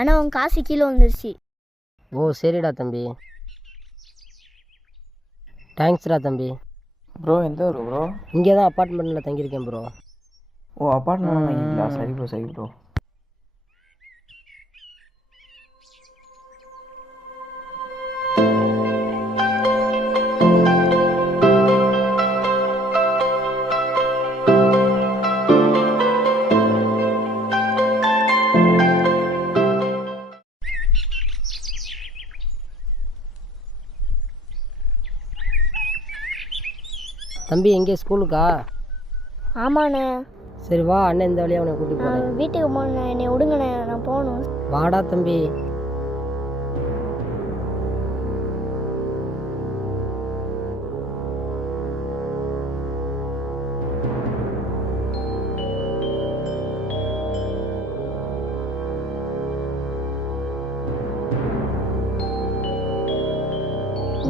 ஆனால் உன் காசு கீழே வந்துருச்சு. ஓ சரிடா தம்பி, தேங்க்ஸ்டா தம்பி. ப்ரோ எந்த ஊர் ப்ரோ? இங்கே தான் அப்பார்ட்மெண்ட்டில் தங்கியிருக்கேன் ப்ரோ. ஓ அப்பார்ட்மெண்ட் வாங்கிங்களா? சரி ப்ரோ சரி ப்ரோ. தம்பி எங்கே ஸ்கூலுக்கா? ஆமாண்ணே. சரி வா, அண்ணன் இந்த வழியாக உன்னை கூட்டி போகிறேன். நான் வீட்டுக்கு போகணுண்ணே, என்னை விடுங்கண்ணே, நான் போகணும். வாடா தம்பி.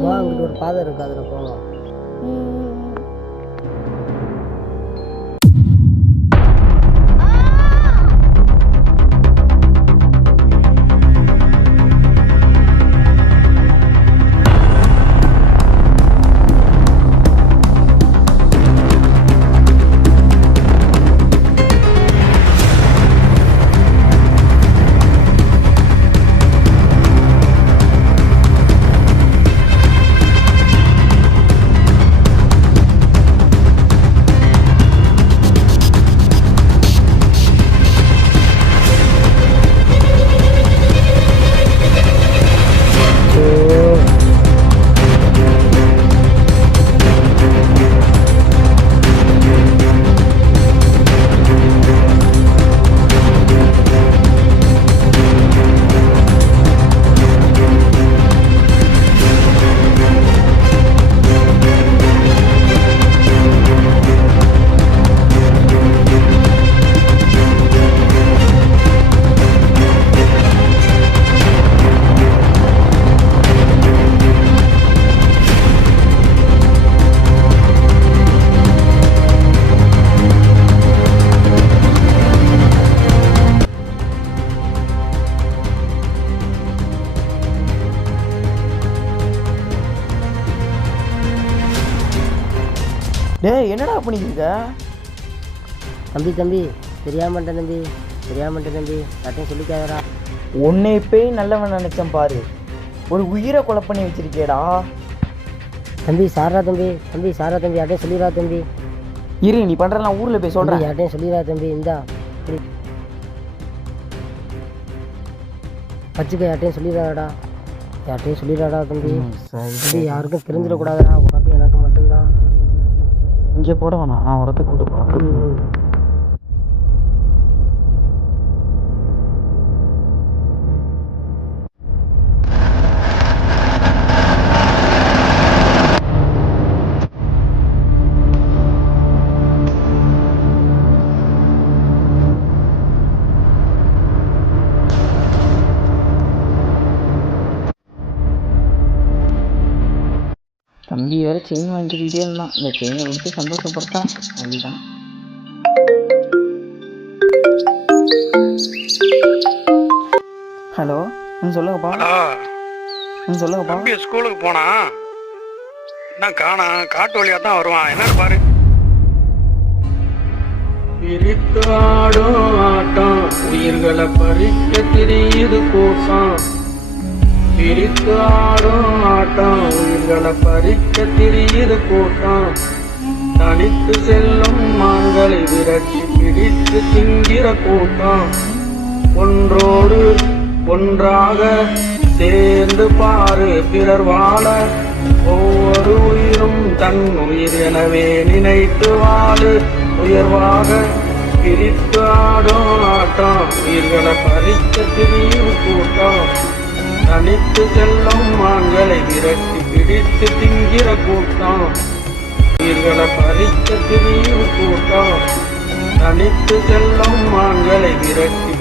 வா, அங்கிட்டு ஒரு பாதை இருக்கு, அதில் போகலாம். டேய் என்னடா பண்ணிக்கிருக்க? தம்பி தம்பி, தெரியாமட்டேன் தம்பி, தெரியாமட்டேன் தம்பி, யார்ட்டையும் சொல்லிக்காதடா. உன்னை போய் நல்லவன் நினைச்சேன் பாரு, ஒரு உயிரை கொலை பண்ணி வச்சிருக்கேடா. தம்பி சாரா தம்பி, தம்பி சாரா தம்பி, யார்ட்டையும் சொல்லிடா தம்பி. இரு நீ பண்ணுறலாம் ஊரில் போய் சொல்கிறேன். யார்ட்டையும் சொல்லிடா தம்பி, இந்தா வச்சுக்க, யார்ட்டையும் சொல்லிடாடா, யார்ட்டையும் சொல்லிடாடா தம்பி. தம்பி யாருக்கும் தெரிஞ்சிடக்கூடாதுடா, உனக்கு எனக்கு மட்டும்தான். இங்கே போட வேணாம், நான் உரத்தை கூட்டு போகிறேன். தம்பி வேறு செயின் வாங்கிக்கிட்டே இருந்தான், இந்த செயினை கொடுத்து சந்தோஷப்படுத்தான். அப்படிதான். ஹலோ சொல்லுங்கப்பா. சொல்லுங்கப்பா. தம்பி ஸ்கூலுக்கு போனா என்ன காணா, காட்டு வழியா தான் வருவான், என்னன்னு பாரு. பிரித்தாடும் ஆட்டம் உயிர்களை பறிக்க தெரியுது கூட்டம், பிரித்து ஆடும் ஆட்டம் உயிர்களை பறிக்க தெரியுது கூட்டம், தனித்து செல்லும் மான்களை விரட்டி பிடித்து திங்கிற கூட்டம், ஒன்றோடு ஒன்றாக சேர்ந்து பாரு பிறர் வாழ, ஒவ்வொரு உயிரும் தன் உயிர் எனவே நினைத்து வாழு உயர்வாக, பிரித்து ஆடும் ஆட்டம் உயிர்களை பறிக்க தெரியுது கூட்டம், தனித்து செல்லும் மான்களை விரட்டி பிடித்து திங்கிற கூட்டம், உயிர்களை பறிக்க திரியும் கூட்டம், தனித்து செல்லும் மான்களை விரட்டி